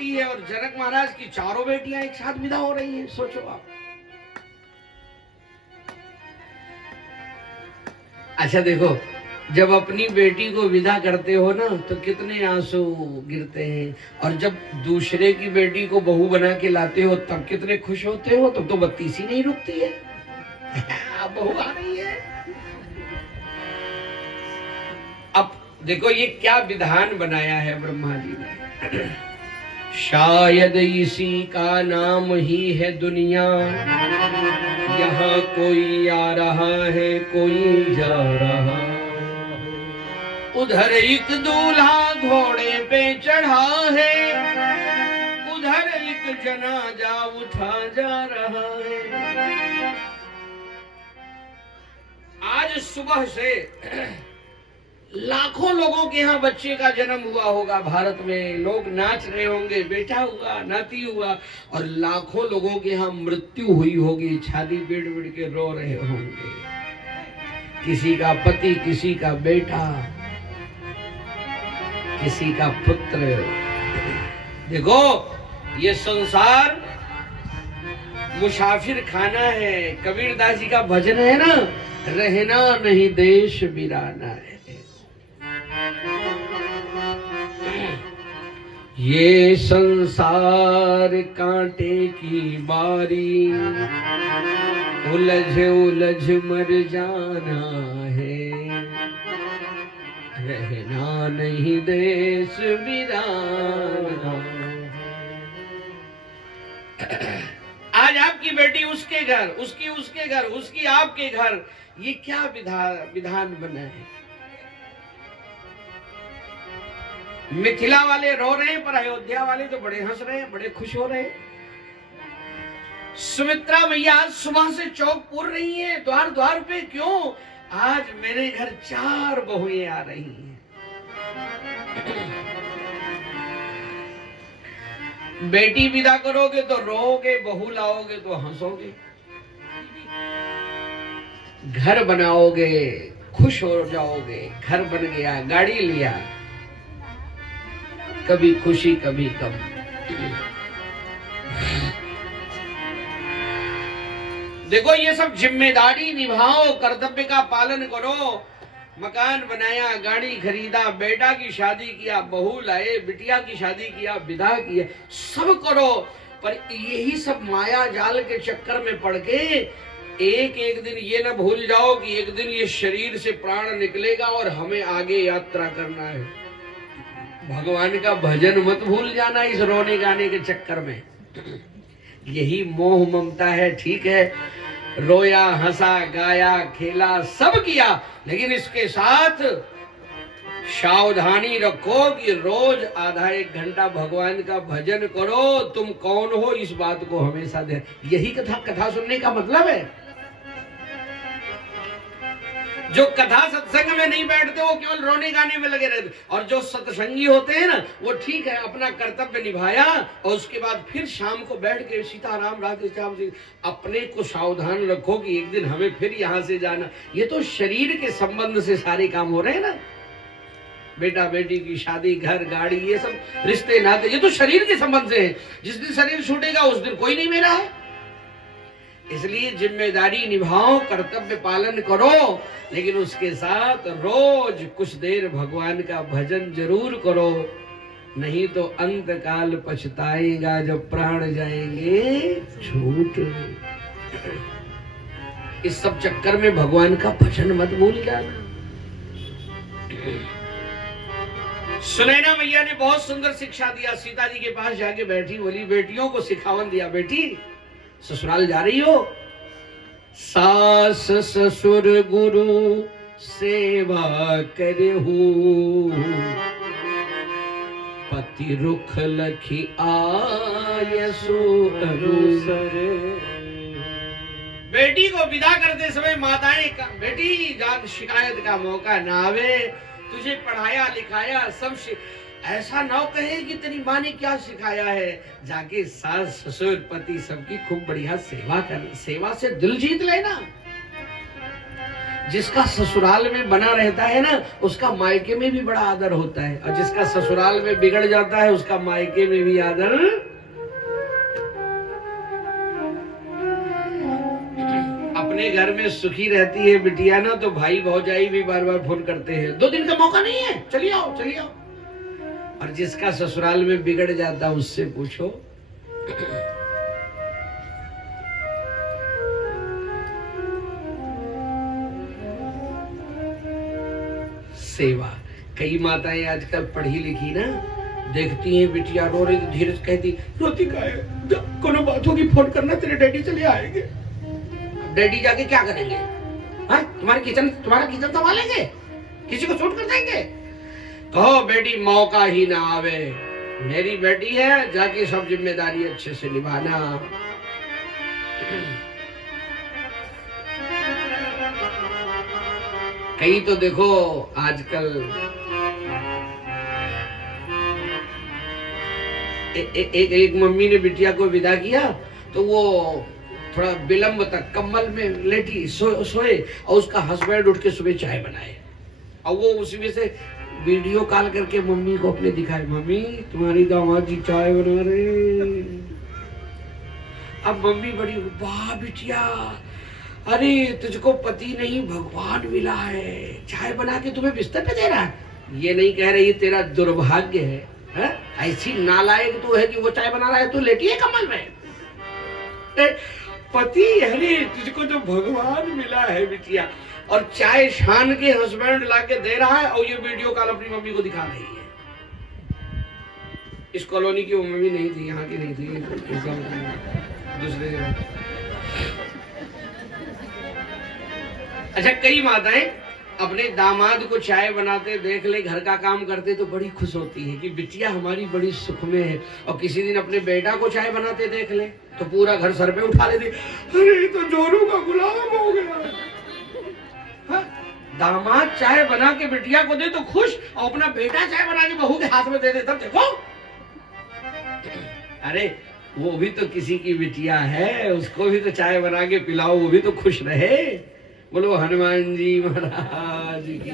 बेटी है और जनक महाराज की चारों बेटियां एक साथ विदा हो रही हैं। सोचो आप। अच्छा देखो, जब अपनी बेटी को विदा करते हो ना तो कितने आंसू गिरते हैं, और जब दूसरे की बेटी को बहू बना के लाते हो तब कितने खुश होते हो। तब तो बत्ती सी नहीं रुकती है। बहू आ रही है। अब देखो ये क्या विधान बनाया है ब्रह्मा जी ने। शायद इसी का नाम ही है दुनिया, यहाँ कोई आ रहा है कोई जा रहा है। उधर एक दूल्हा घोड़े पे चढ़ा है, उधर एक जनाजा उठा जा रहा है। आज सुबह से लाखों लोगों के यहाँ बच्चे का जन्म हुआ होगा। भारत में लोग नाच रहे होंगे, बेटा हुआ, नाती हुआ, और लाखों लोगों के यहाँ मृत्यु हुई होगी, छाती पीट पीट के रो रहे होंगे। किसी का पति, किसी का बेटा, किसी का पुत्र। देखो ये संसार मुसाफिर खाना है। कबीरदास जी का भजन है ना, रहना नहीं देश बिराना है। ये संसार कांटे की बारी, उलझ उलझ मर जाना है, रहना नहीं देश बिराना। आज आपकी बेटी उसके घर, उसकी उसके घर, उसकी आपके घर, ये क्या विधान बना है। मिथिला वाले रो रहे हैं पर अयोध्या वाले तो बड़े हंस रहे हैं, बड़े खुश हो रहे हैं। सुमित्रा मैया आज सुबह से चौक पूर रही हैं, द्वार द्वार पे। क्यों? आज मेरे घर 4 बहुएं आ रही हैं। बेटी विदा करोगे तो रोओगे, बहू लाओगे तो हंसोगे। घर बनाओगे, खुश हो जाओगे, घर बन गया, गाड़ी लिया, कभी खुशी कभी गम। देखो ये सब जिम्मेदारी निभाओ, कर्तव्य का पालन करो। मकान बनाया, गाड़ी खरीदा, बेटा की शादी किया, बहू लाए, बिटिया की शादी किया, विदा किया, सब करो। पर यही सब माया जाल के चक्कर में पड़ के एक एक दिन ये ना भूल जाओ कि एक दिन ये शरीर से प्राण निकलेगा और हमें आगे यात्रा करना है। भगवान का भजन मत भूल जाना इस रोने गाने के चक्कर में। यही मोह ममता है। ठीक है, रोया, हंसा, गाया, खेला, सब किया, लेकिन इसके साथ सावधानी रखो कि रोज आधा 1 घंटा भगवान का भजन करो। तुम कौन हो इस बात को हमेशा दे। यही कथा सुनने का मतलब है। जो कथा सत्संग में नहीं बैठते वो केवल रोने गाने में लगे रहते, और जो सत्संगी होते हैं ना वो ठीक है, अपना कर्तव्य निभाया और उसके बाद फिर शाम को बैठ के सीताराम राधे श्याम से अपने को सावधान रखो कि एक दिन हमें फिर यहाँ से जाना। ये तो शरीर के संबंध से सारे काम हो रहे हैं ना। बेटा बेटी की शादी, घर, गाड़ी, ये सब रिश्ते नाते, ये तो शरीर के संबंध से है। जिस दिन शरीर छूटेगा उस दिन कोई नहीं मेरा है। इसलिए जिम्मेदारी निभाओ, कर्तव्य पालन करो, लेकिन उसके साथ रोज कुछ देर भगवान का भजन जरूर करो। नहीं तो अंत काल पछताएगा जब प्राण जाएंगे छूट। इस सब चक्कर में भगवान का भजन मत भूल जाना। सुनैना मैया ने बहुत सुंदर शिक्षा दिया। सीता जी के पास जाके बैठी, बोली, बेटियों को सिखावन दिया, बेटी ससुराल जा रही हो, सास ससुर गुरु सेवा करहु, पति रुख लखी आयसु अनुसरे। बेटी को विदा करते समय माताएं बेटी जान शिकायत का मौका ना आवे, तुझे पढ़ाया लिखाया सब ऐसा ना कहे कि तेरी माँ ने क्या सिखाया है। जाके सास ससुर पति सबकी खूब बढ़िया सेवा कर, सेवा से दिल जीत लेना। जिसका ससुराल में बना रहता है ना, उसका मायके में भी बड़ा आदर होता है, और जिसका ससुराल में बिगड़ जाता है उसका मायके में भी आदर। अपने घर में सुखी रहती है बिटिया ना, तो भाई भौजाई भी बार बार फोन करते हैं, 2 दिन का मौका नहीं है, चलिए आओ चलिए आओ। और जिसका ससुराल में बिगड़ जाता उससे पूछो। सेवा। कई माताएं आजकल पढ़ी लिखी ना, देखती हैं बिटिया रो रही, धीरे से कहती, रोती का है, कोनो बात होगी फोन करना, तेरे डैडी चले आएंगे। डैडी जाके क्या करेंगे? हाँ, तुम्हारा किचन संभालेंगे? किसी को शूट कर देंगे? कहो बेटी मौका ही ना आवे, मेरी बेटी है, जाके सब जिम्मेदारी अच्छे से निभाना। कई तो देखो आजकल एक मम्मी ने बिटिया को विदा किया, तो वो थोड़ा विलंब तक कम्बल में लेटी सोए, और उसका हस्बैंड उठ के सुबह चाय बनाए, और वो उसी में से वीडियो कॉल करके मम्मी को अपने दिखाए, मम्मी तुम्हारी दामाद जी चाय बना रहे। अब मम्मी बड़ी, वाह बिटिया, अरे तुझको पति नहीं भगवान मिला है, चाय बना के तुम्हें बिस्तर पे दे रहा है। ये नहीं कह रही तेरा दुर्भाग्य है? ऐसी नालायक तू है कि वो चाय बना रहा है, तू लेटी है कमल में। पति, अरे तुझको तो भगवान मिला है बिटिया, और चाय छान के हस्बैंड लाके दे रहा है, और ये वीडियो कॉल अपनी मम्मी को दिखा रही है। इस कॉलोनी की वो मम्मी नहीं थी, यहाँ की नहीं थी, दूसरे। अच्छा, कई माताएं अपने दामाद को चाय बनाते देख ले, घर का काम करते, तो बड़ी खुश होती है कि बिटिया हमारी बड़ी सुख में है। और किसी दिन अपने बेटा को चाय बनाते देख ले, तो पूरा घर सर पे उठा लेती, अरे तो जोरों का गुलाम हो गया। हाँ? दामाद चाय बना के बिटिया को दे तो खुश, और अपना बेटा चाय बना के बहू के हाथ में दे दे तब देखो, अरे वो भी तो किसी की बिटिया है, उसको भी तो चाय बना के पिलाओ, वो भी तो खुश रहे। बोलो हनुमान जी महाराज की।